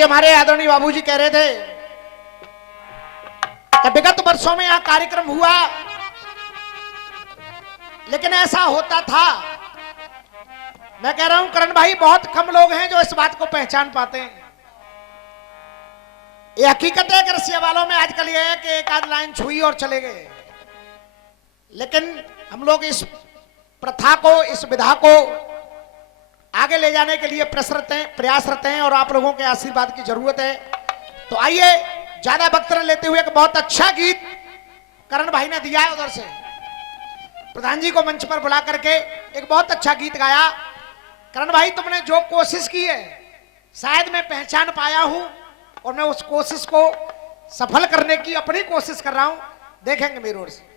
अभी हमारे आदरणीय बाबूजी कह रहे थे कि विगत वर्षों में यहां कार्यक्रम हुआ, लेकिन ऐसा होता था। मैं कह रहा हूं करण भाई, बहुत कम लोग हैं जो इस बात को पहचान पाते हैं। ये हकीकत है कि रसिया वालों में आजकल ये है कि एक आध लाइन छुई और चले गए, लेकिन हम लोग इस प्रथा को, इस विधा को आगे ले जाने के लिए प्रयासरत हैं और आप लोगों के आशीर्वाद की जरूरत है। तो आइए, ज्यादा वक्त न लेते हुए, एक बहुत अच्छा गीत करण भाई ने दिया है, उधर से प्रधान जी को मंच पर बुला करके एक बहुत अच्छा गीत गाया। करण भाई, तुमने जो कोशिश की है शायद मैं पहचान पाया हूं, और मैं उस कोशिश को सफल करने की अपनी कोशिश कर रहा हूं। देखेंगे मेरी ओर से।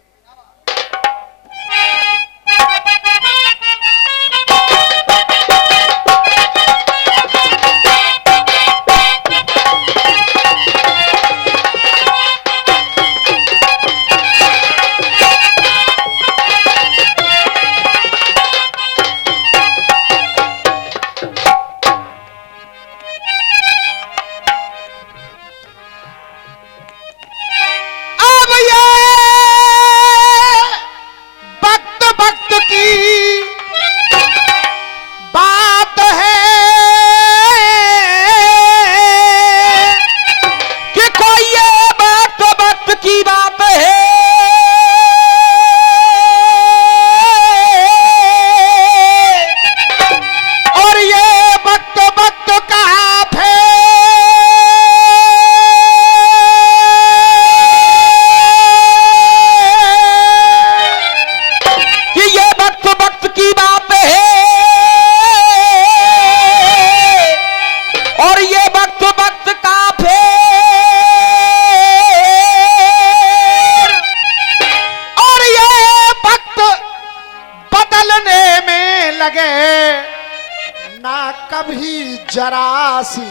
जरासी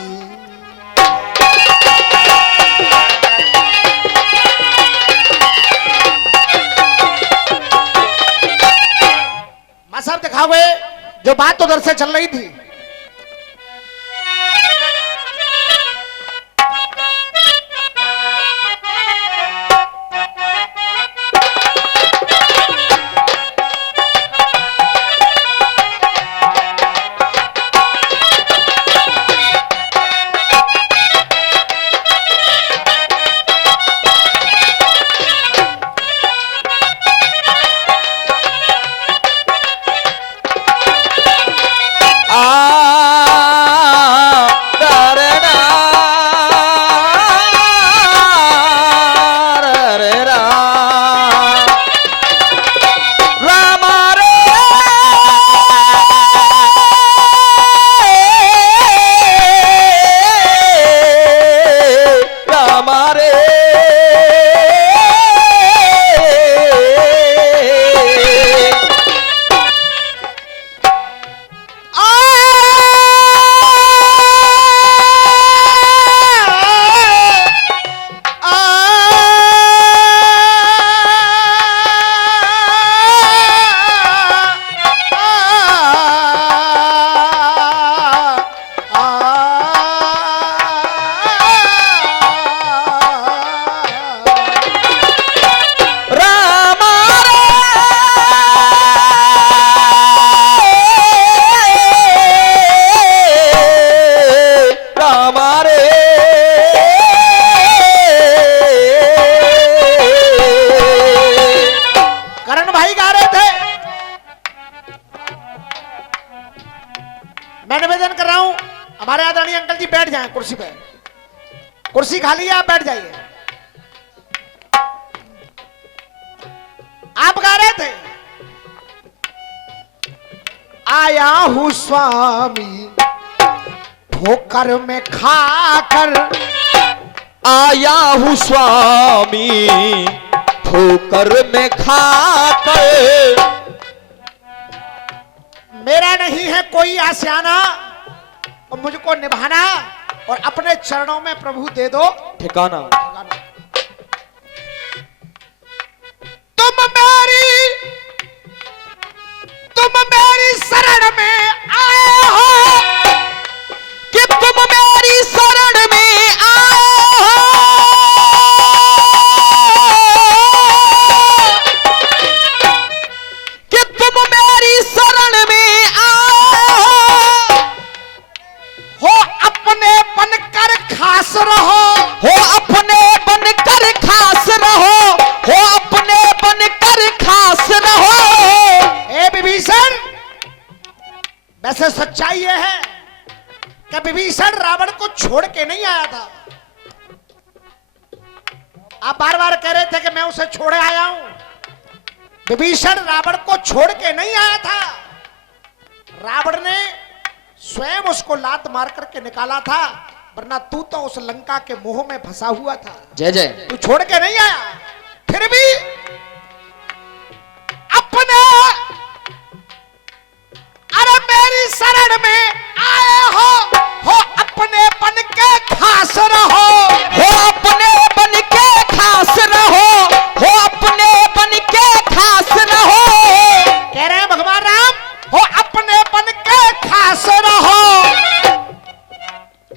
मां साहब दिखाओगे जो बात उधर से चल रही थी। हमारे आदरणीय अंकल जी बैठ जाएं कुर्सी पे, कुर्सी खाली है, आप बैठ जाइए। आप गा रहे थे, आया हूं स्वामी ठोकर में खाकर, आया हूं स्वामी ठोकर में खाकर, मेरा नहीं है कोई आसियाना और मुझको निभाना, और अपने चरणों में प्रभु दे दो ठिकाना। तुम मेरी शरण में आए हो, कि तुम मेरी शरण सच्चाई यह है कि विभीषण रावण को छोड़ के नहीं आया था। आप बार बार कह रहे थे कि मैं उसे छोड़े आया हूं। विभीषण रावण को छोड़ के नहीं आया था। रावण ने स्वयं उसको लात मार करके निकाला था, वरना तू तो उस लंका के मोह में फंसा हुआ था। जय जय। तू छोड़ के नहीं आया। फिर भी अपने अरे मेरी शरण में आए हो अपने बन के खास रहो, हो अपने बन के खास रहो, हो अपने बन के खास रहो। कह रहे हैं भगवान राम, हो अपने बन के खास रहो।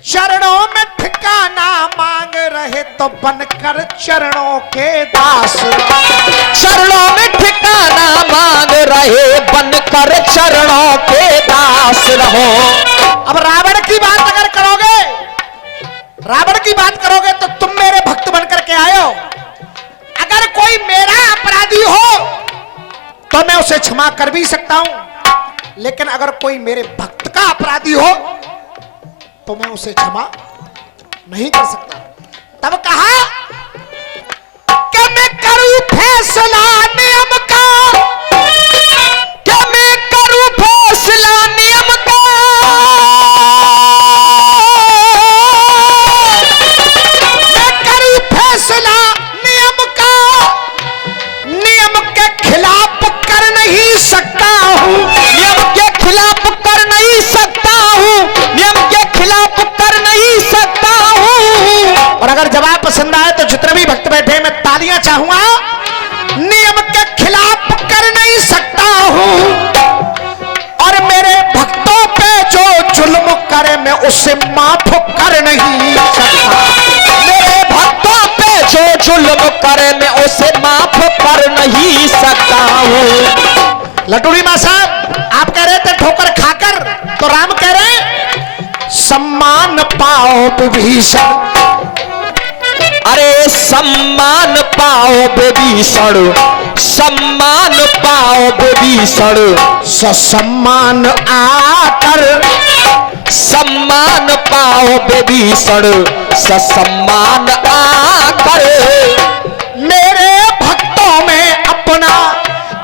चरणों में ठिकाना मांग रहे तो बनकर चरणों के दास। चरणों में ठिकाना मांग रहे, बनकर चरणों के दास रहो। अब रावण की बात अगर करोगे, रावण की बात करोगे तो तुम मेरे भक्त बनकर के आए हो। अगर कोई मेरा अपराधी हो तो मैं उसे क्षमा कर भी सकता हूं, लेकिन अगर कोई मेरे भक्त का अपराधी हो तो मैं उसे क्षमा नहीं कर सकता। तब कहा कि मैं करूं फैसला नियम का, क्या मैं करूं फैसला नियम का, मैं करूं फैसला नियम का, नियम के खिलाफ कर नहीं सकता हूं, नियम के खिलाफ कर नहीं सकता हूं, नियम के खिलाफ कर नहीं सकता हूं। और अगर जवाब पसंद आए तो जितने भी भक्त बैठे मैं तालियां चाहूंगा। नियम के खिलाफ कर नहीं सकता हूं, और मेरे भक्तों पे जो जुल्म करे मैं उसे माफ कर नहीं सकता। मेरे भक्तों पे जो जुल्म करे मैं उसे माफ कर नहीं सकता हूं। लटूरी मां साहब, आप कह रहे थे ठोकर खाकर, तो राम कह रहे सम्मान पाओ विभीषण। अरे सम्मान पाओ विभीषण, सम्मान पाओ विभीषण। सम्मान आकर, सम्मान पाओ विभीषण, सम्मान आकर। मेरे भक्तों में अपना,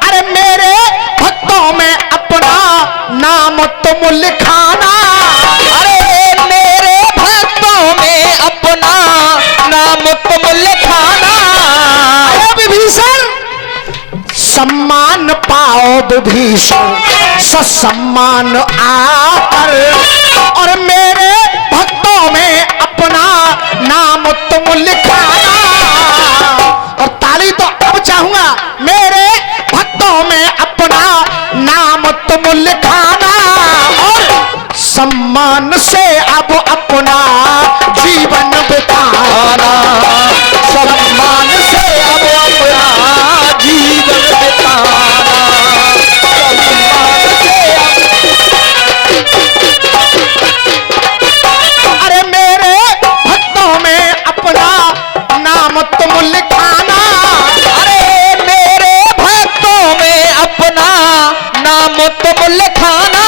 अरे मेरे भक्तों में अपना नाम तुम लिखाना। अरे मेरे भक्तों में अपना नाम तुम लिखाना। अरे विभीषण सम्मान पाओ विभीषण, सम्मान आकर, और मेरे भक्तों में अपना नाम तुम लिखाना। और ताली तो अब चाहूंगा, मेरे भक्तों में अपना नाम तुम लिखाना, और सम्मान से अब अपना जीवन बिताना। सम्मान से अब अपना जीवन बिताना। सम्मान से अरे मेरे भक्तों में अपना नाम तुम लिखाना। अरे मेरे भक्तों में अपना नाम तुम लिखाना।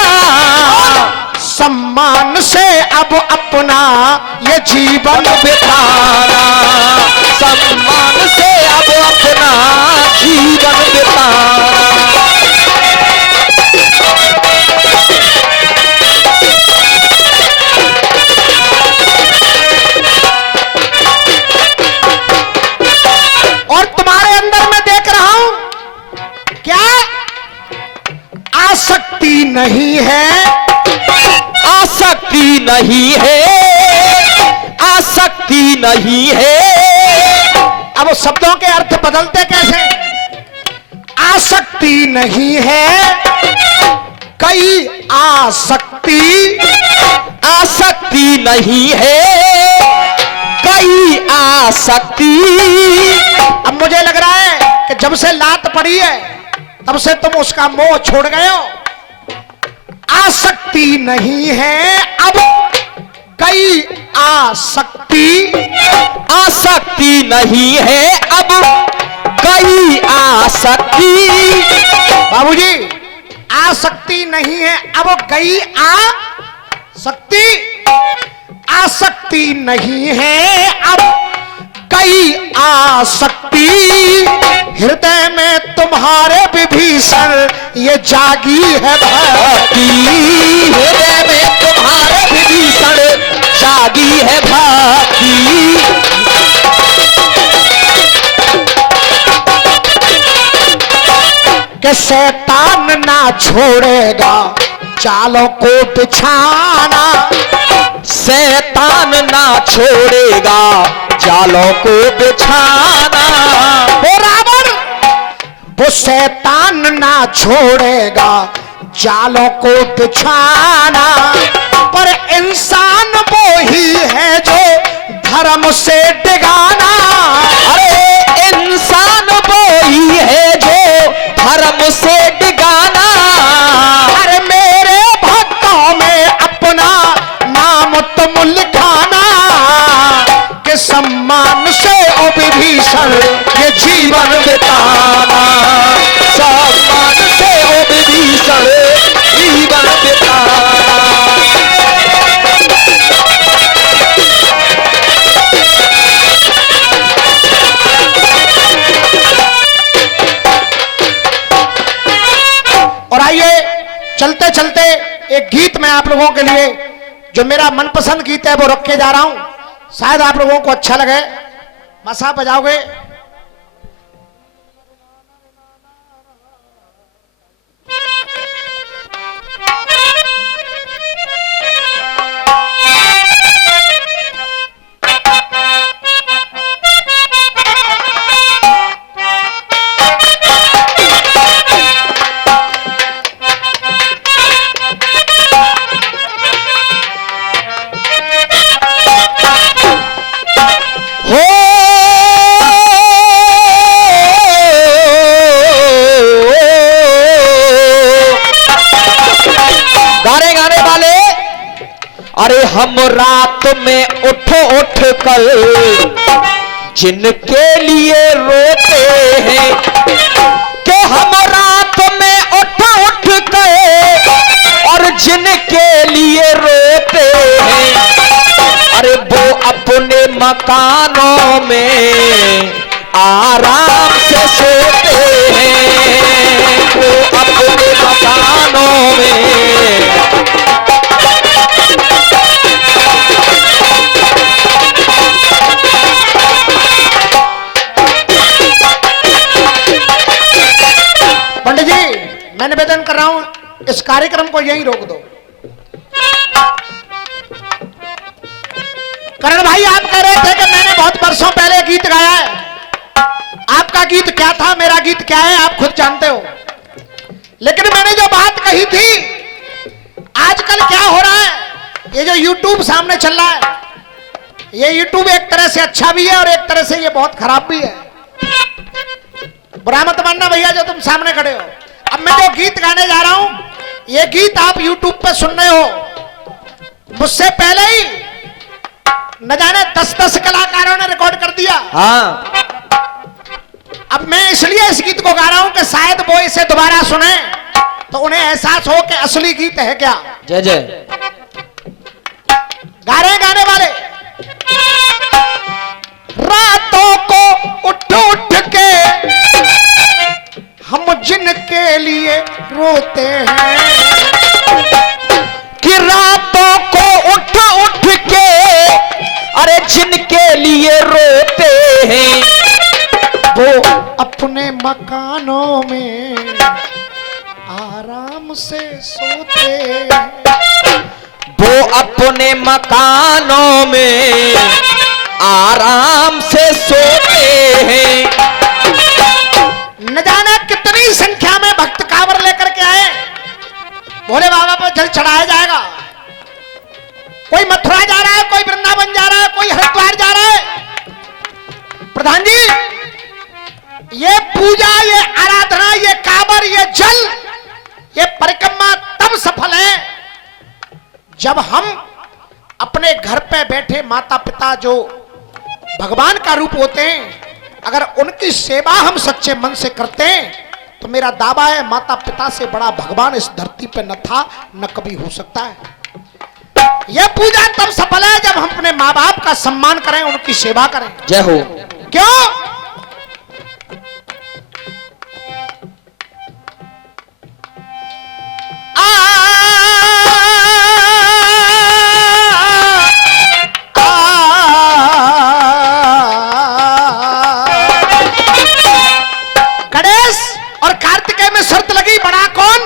सम्मान से अब अपना ये जीवन बिताना। सम्मान से अब अपना जीवन बिताना। और तुम्हारे अंदर मैं देख रहा हूं क्या आसक्ति नहीं है, आसक्ति नहीं है, आसक्ति नहीं है। अब वो शब्दों के अर्थ बदलते कैसे? आसक्ति नहीं है, कई आसक्ति, आसक्ति नहीं है, कई आसक्ति। अब मुझे लग रहा है कि जब से लात पड़ी है तब से तुम उसका मोह छोड़ गए हो। आसक्ति नहीं है अब कई आसक्ति, आसक्ति नहीं है अब कई आसक्ति। बाबूजी आसक्ति नहीं है, अब गई आ सकती। आसक्ति नहीं है, अब गई आसक्ति। हृदय में तुम्हारे विभीषण ये जागी है भक्ति। हृदय में तुम्हारे विभीषण जागी है भक्ति। कि शैतान ना छोड़ेगा जालों को बिछाना। शैतान ना छोड़ेगा जालों को बिछाना। वो रावण, वो शैतान ना छोड़ेगा जालों को बिछाना। पर इंसान वो ही है जो धर्म से डिगाना। अरे इंसान वो ही है जो धर्म से डिगाना। अरे मेरे भक्तों में अपना नाम तुम लिखाना। कि सम्मान से ओ विभीषण ये जीवन बिताना। सम्मान से ओ विभीषण जीवन बिताना। और आइए चलते चलते एक गीत मैं आप लोगों के लिए, जो मेरा मनपसंद गीत है, वो रख के जा रहा हूं। शायद आप लोगों को अच्छा लगे। मसा बजाओगे? अरे हम रात में उठ कर जिनके लिए रोते हैं। कि हम रात में उठ कर और जिनके लिए रोते हैं। अरे वो अपने मकानों में आराम से सोते हैं। वो अपने मकानों में पंडित जी, मैं निवेदन कर रहा हूं, इस कार्यक्रम को यहीं रोक दो। करण भाई, आप कह रहे थे कि मैंने बहुत वर्षों पहले गीत गाया है। आपका गीत क्या था, मेरा गीत क्या है, आप खुद जानते हो। लेकिन मैंने जो बात कही थी, आजकल क्या हो रहा है, ये जो YouTube सामने चल रहा है, ये YouTube एक तरह से अच्छा भी है और एक तरह से ये बहुत खराब भी है। बुरा मत मानना भैया जो तुम सामने खड़े हो। अब मैं जो गीत गाने जा रहा हूं, ये गीत आप YouTube पे सुन रहे हो। मुझसे पहले ही न जाने 10-10 कलाकारों ने रिकॉर्ड कर दिया। हाँ। अब मैं इसलिए इस गीत को गा रहा हूं कि शायद वो इसे दोबारा सुने तो उन्हें एहसास हो कि असली गीत है क्या। जय जय। गा रहे गाने वाले। रातों को उठ के हम जिनके लिए रोते हैं। कि रातों को उठ के अरे जिनके लिए रोते हैं। वो अपने मकानों में आराम से सोते हैं। वो अपने मकानों में आराम से सोते हैं। न जाने कितनी संख्या में भक्त कांवर लेकर के आए। भोले बाबा पर जल चढ़ाया जाएगा। कोई मथुरा जा रहा है, कोई वृंदावन जा रहा है, कोई हरिद्वार जा रहा है। प्रधान जी, ये पूजा, ये आराधना, ये कांवर, ये जल, ये परिक्रमा तब सफल है जब हम अपने घर पे बैठे माता पिता जो भगवान का रूप होते हैं, अगर उनकी सेवा हम सच्चे मन से करते हैं तो मेरा दावा है माता पिता से बड़ा भगवान इस धरती पे न था न कभी हो सकता है। यह पूजा तब सफल है जब हम अपने माँ बाप का सम्मान करें, उनकी सेवा करें। जय हो। क्यों? गणेश और कार्तिकेय में शर्त लगी, बड़ा कौन?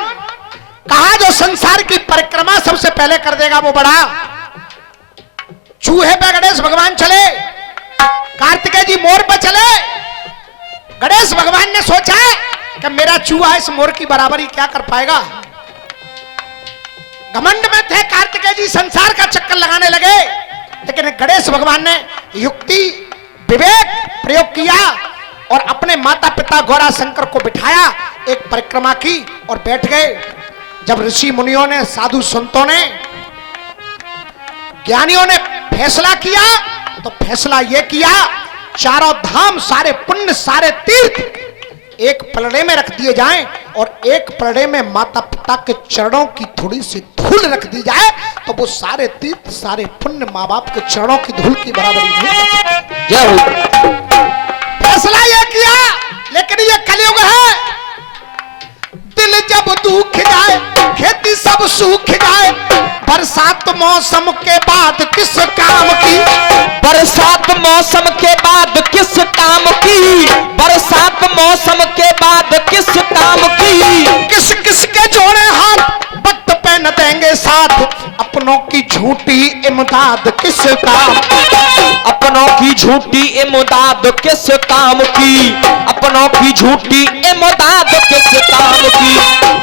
कहा जो संसार की परिक्रमा सबसे पहले कर देगा वो बड़ा। चूहे पे गणेश भगवान चले, कार्तिकेय जी मोर पे चले। गणेश भगवान ने सोचा कि मेरा चूहा इस मोर की बराबरी क्या कर पाएगा। घमंड में थे कार्तिकेय जी, संसार का चक्कर लगाने लगे, लेकिन गणेश भगवान ने युक्ति विवेक प्रयोग किया और अपने माता पिता गौरा शंकर को बिठाया, एक परिक्रमा की और बैठ गए। जब ऋषि मुनियों ने, साधु संतों ने, ज्ञानियों ने फैसला किया तो फैसला यह किया, चारों धाम, सारे पुण्य, सारे तीर्थ एक पलड़े में रख दिए जाएं और एक पलड़े में माता पिता के चरणों की थोड़ी सी धूल रख दी जाए, तो वो सारे तीर्थ, सारे पुण्य माँ बाप के चरणों की धूल की बराबरी नहीं कर सकते। जय हो। फैसला यह किया, लेकिन ये कलयुग है। दिल जब दुख जाए, खेती सब सूख जाए, बरसात मौसम के बाद किस काम की? बरसात मौसम के बाद किस काम की? बरसात मौसम के बाद किस काम की? किस किस के जोड़े हाथ वक्त पे न देंगे साथ, अपनों की झूठी इमदाद किस काम? अपनों की झूठी इमदाद किस काम की? अपनों की झूठी इमदाद किस काम की?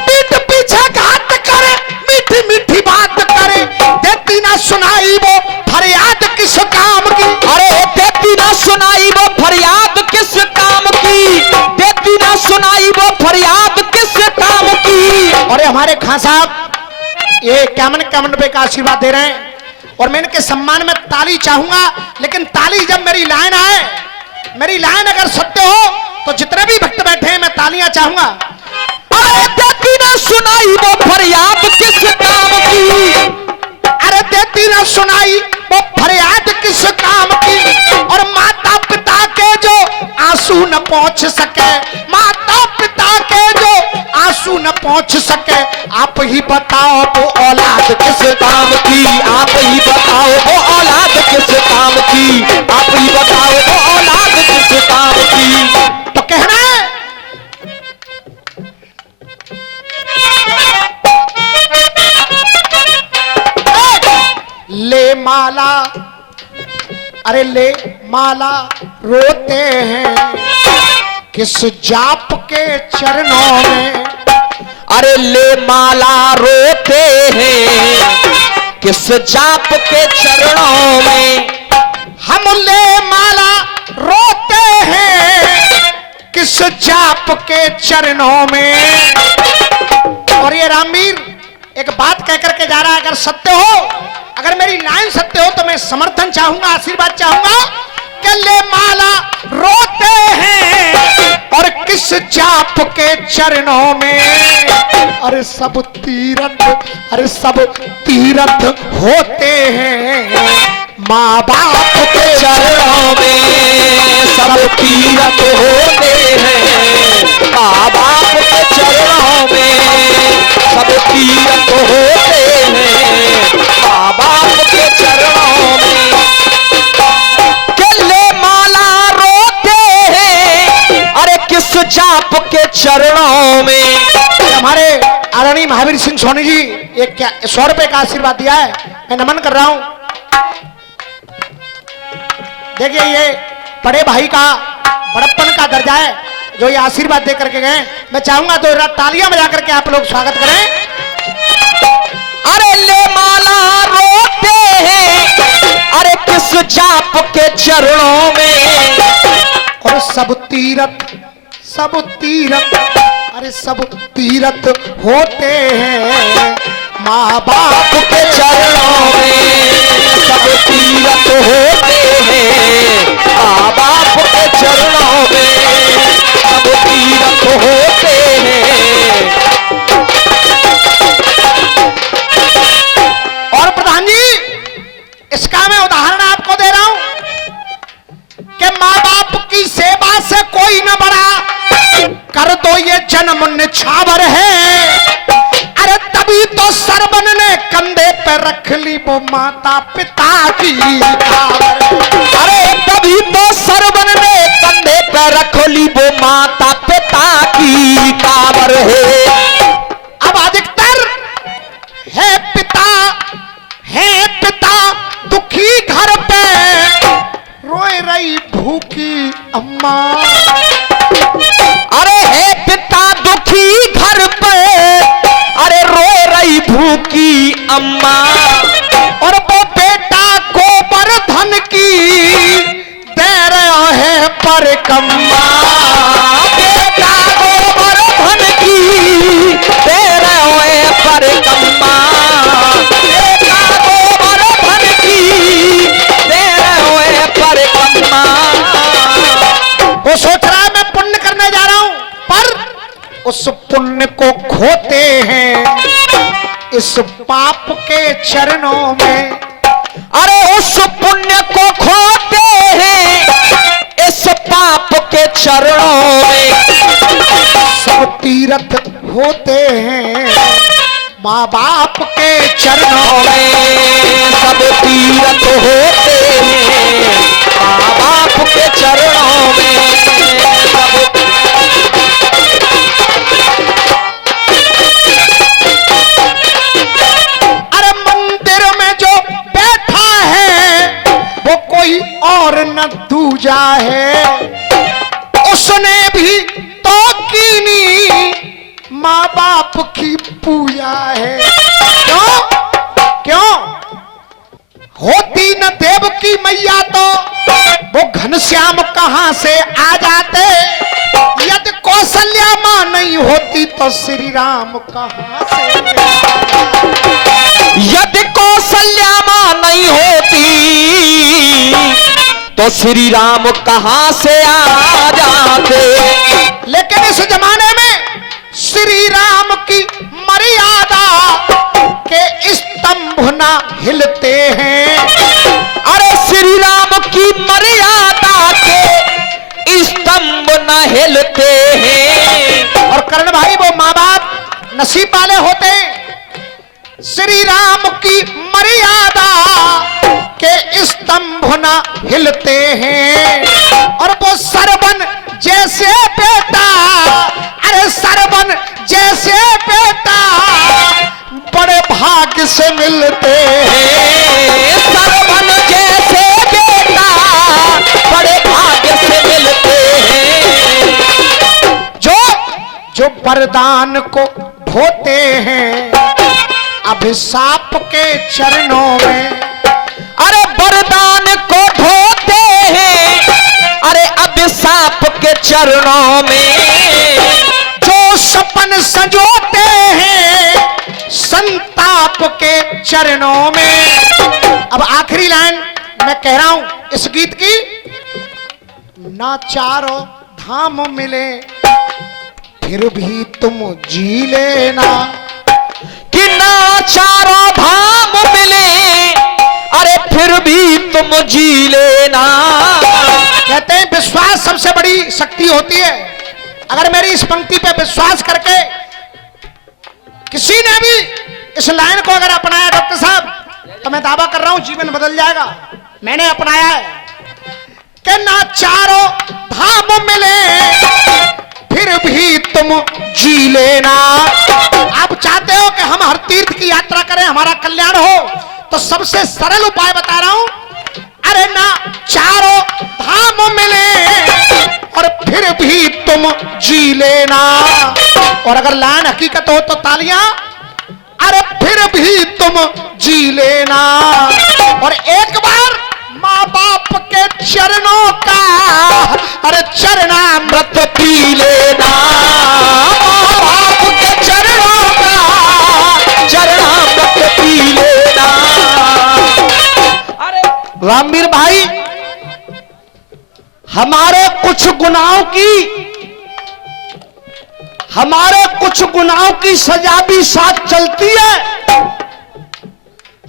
पीठ पीछे घात करे, मीठी मीठी बात करे, देती ना सुनाई वो फरियाद किस काम की? अरे देती ना सुनाई वो फरियाद किस काम की? देती ना सुनाई वो फरियाद किस काम की? और हमारे खान साहब ये कैमन पे का आशीर्वाद दे रहे हैं और मैं इनके सम्मान में ताली चाहूंगा, लेकिन ताली जब मेरी लाइन आए, मेरी लाइन अगर सत्य हो तो जितने भी भक्त बैठे हैं मैं तालियां चाहूंगा। अरे देती ना सुनाई वो फरियाद किस काम की? अरे देती ना सुनाई वो फरियाद किस काम की? और माता पिता के जो आंसू न पहुंच सके, माता पिता के जो आंसू न पहुंच सके, आप ही बताओ वो औलाद किस काम की? आप ही बताओ वो औलाद किस काम की? आप ही बताओ वो औलाद किस काम की? तो कहना है ले माला, अरे ले माला रोते हैं किस जाप के चरणों में। अरे ले माला रोते हैं किस जाप के चरणों में। हम ले माला रोते हैं किस जाप के चरणों में। और ये रामवीर एक बात कह करके जा रहा है, अगर सत्य हो, अगर मेरी लाइन सत्य हो तो मैं समर्थन चाहूंगा, आशीर्वाद चाहूंगा कि ले माला रोते हैं और किस जाप के चरणों में। अरे सब तीरथ, अरे सब तीरथ होते हैं माँ बाप के चरणों में। सब तीरथ होते हैं माँ बाप के चरणों में। सब तीरथ होते हैं माँ बाप के चरणों में। ले माला रोते हैं अरे किस जाप के चरणों में। हमारे आदरणीय महावीर सिंह सोनी जी एक 100 रुपए का आशीर्वाद दिया है, मैं नमन कर रहा हूं। देखिए ये बड़े भाई का बड़प्पन का दर्जा है जो ये आशीर्वाद दे करके गए। मैं चाहूंगा 2 रात तालियां बजा करके आप लोग स्वागत करें। अरे ले माला रोते हैं अरे किस जाप के चरणों में। और सब तीरथ, सब तीरथ, अरे सब तीरथ होते हैं माँ बाप के चरणों में। सब तीरथ होते हैं माँ बाप के चरणों में। सब तीरथ होते हैं इसका मैं उदाहरण आपको दे रहा हूं कि माँ बाप की सेवा से कोई न बड़ा कर दो ये जन्म निछावर है। अरे तभी तो सरवन ने कंधे पे रख ली वो माता पिता की कावर। अरे तभी तो सरवन ने कंधे पे रख ली वो माता पिता की काबर है। अब अधिकतर है पिता दुखी घर पे रोए रही भूखी अम्मा। अरे है पिता दुखी घर पे, अरे रोए रही भूखी अम्मा। और वो बेटा को बरधन की दे रहा है पर कम्मा। बेटा को बरधन की दे रहे पर कम्मा। बेटा को बरधन की दे रहे पर कम्मा। वो सोच रहा है मैं पुण्य करने जा रहा हूं, पर उस पुण्य को खोते हैं इस पाप के चरणों में। अरे उस पुण्य को खोते हैं इस पाप के चरणों में। सब तीर्थ होते हैं माँ बाप के चरणों में। सब तीर्थ होते हैं माँ बाप के चरणों में। सब अरे मंदिर में जो बैठा है वो कोई और न दूजा है। उसने भी तो कीनी माँ बाप की पूजा है। क्यों होती न देव की मैया तो वो घनश्याम कहां से आ जाते। यदि कौशल्या मां नहीं होती तो श्री राम कहां से। यदि कौशल्या मां नहीं होती तो श्री राम कहां से आ जाते। लेकिन इस जमाने में श्री राम की मर्यादा के स्तंभ ना हिलते हैं। अरे श्री राम की मर्यादा के स्तंभ न हिलते हैं। और करण भाई वो माँ बाप नसीब वाले होते हैं श्री राम की मर्यादा के स्तंभ ना हिलते हैं। और वो सरवन जैसे बेटा, अरे सरवन जैसे बेटा बड़े भाग्य से मिलते हैं। सरवन जैसे बेटा बड़े भाग्य से मिलते हैं। जो वरदान को ढोते हैं अभिशाप के चरणों में। अरे वरदान को ढोते हैं अरे अभिशाप के चरणों में। जो सपन संजोते हैं संताप के चरणों में। अब आखिरी लाइन मैं कह रहा हूं इस गीत की। ना चारों धाम मिले फिर भी तुम जी लेना। कि ना चारों धाम मिले अरे फिर भी तुम जी लेना। कहते हैं विश्वास सबसे बड़ी शक्ति होती है। अगर मेरी इस पंक्ति पे विश्वास करके किसी ने भी इस लाइन को अगर अपनाया डॉक्टर साहब, तो मैं दावा कर रहा हूं जीवन बदल जाएगा। मैंने अपनाया है कि ना चारों धाम मिले फिर भी तुम जी लेना। आप चाहते हो कि हम हर तीर्थ की यात्रा करें, हमारा कल्याण हो, तो सबसे सरल उपाय बता रहा हूं। अरे ना चारों धाम मिले और फिर भी तुम जी लेना। और अगर लाइन हकीकत हो तो तालियां। अरे फिर भी तुम जी लेना। और एक बार माँ बाप के चरणों का अरे चरणामृत पी लेना। माँ बाप के चरणों का चरणामृत पी लेना। अरे रामवीर भाई, हमारे कुछ गुनाहों की सजा भी साथ चलती है।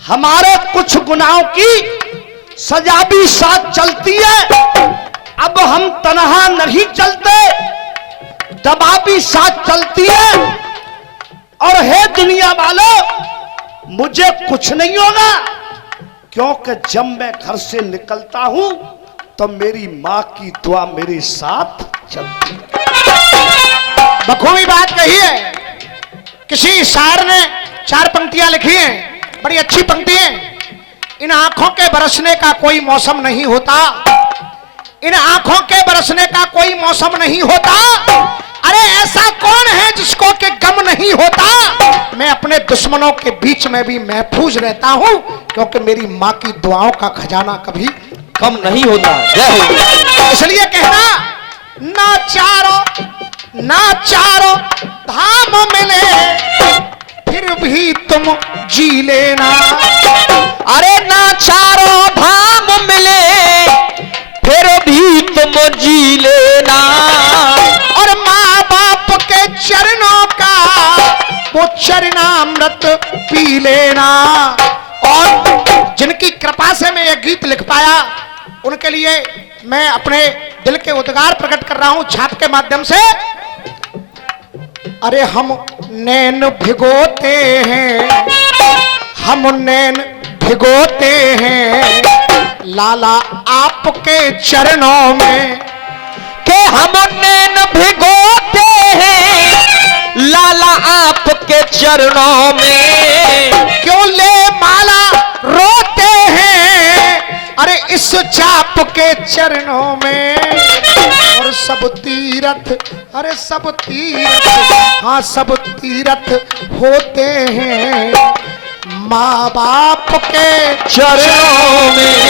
हमारे कुछ गुनाहों की सजा भी साथ चलती है। अब हम तन्हा नहीं चलते, दबा भी साथ चलती है। और हे दुनिया वालों, मुझे कुछ नहीं होगा, क्योंकि जब मैं घर से निकलता हूं तो मेरी मां की दुआ मेरे साथ चलती है। बखूबी बात कही है। किसी शायर ने 4 पंक्तियां लिखी हैं, बड़ी अच्छी पंक्ति है। इन आंखों के बरसने का कोई मौसम नहीं होता, इन आंखों के बरसने का कोई मौसम नहीं होता। अरे ऐसा कौन है जिसको के गम नहीं होता। मैं अपने दुश्मनों के बीच में भी महफूज रहता हूं, क्योंकि मेरी मां की दुआओं का खजाना कभी कम नहीं होता। जय हो। इसलिए कहना, ना चारों धाम मिले फिर भी तुम जी लेना। अरे ना चारों धाम मिले फिर भी तुम जी लेना। और माँ बाप के चरणों का वो चरणामृत पी लेना। और जिनकी कृपा से मैं ये गीत लिख पाया, उनके लिए मैं अपने दिल के उद्गार प्रकट कर रहा हूं छाप के माध्यम से। अरे हम नैन भिगोते हैं, हम नैन भिगोते हैं लाला आपके चरणों में। के हम नैन भिगोते हैं लाला आपके चरणों में। क्यों ले माला रोते हैं अरे इस चाप के चरणों में। और सब तीरथ, अरे सब तीरथ, हाँ सब तीरथ होते हैं माँ बाप के चरणों में।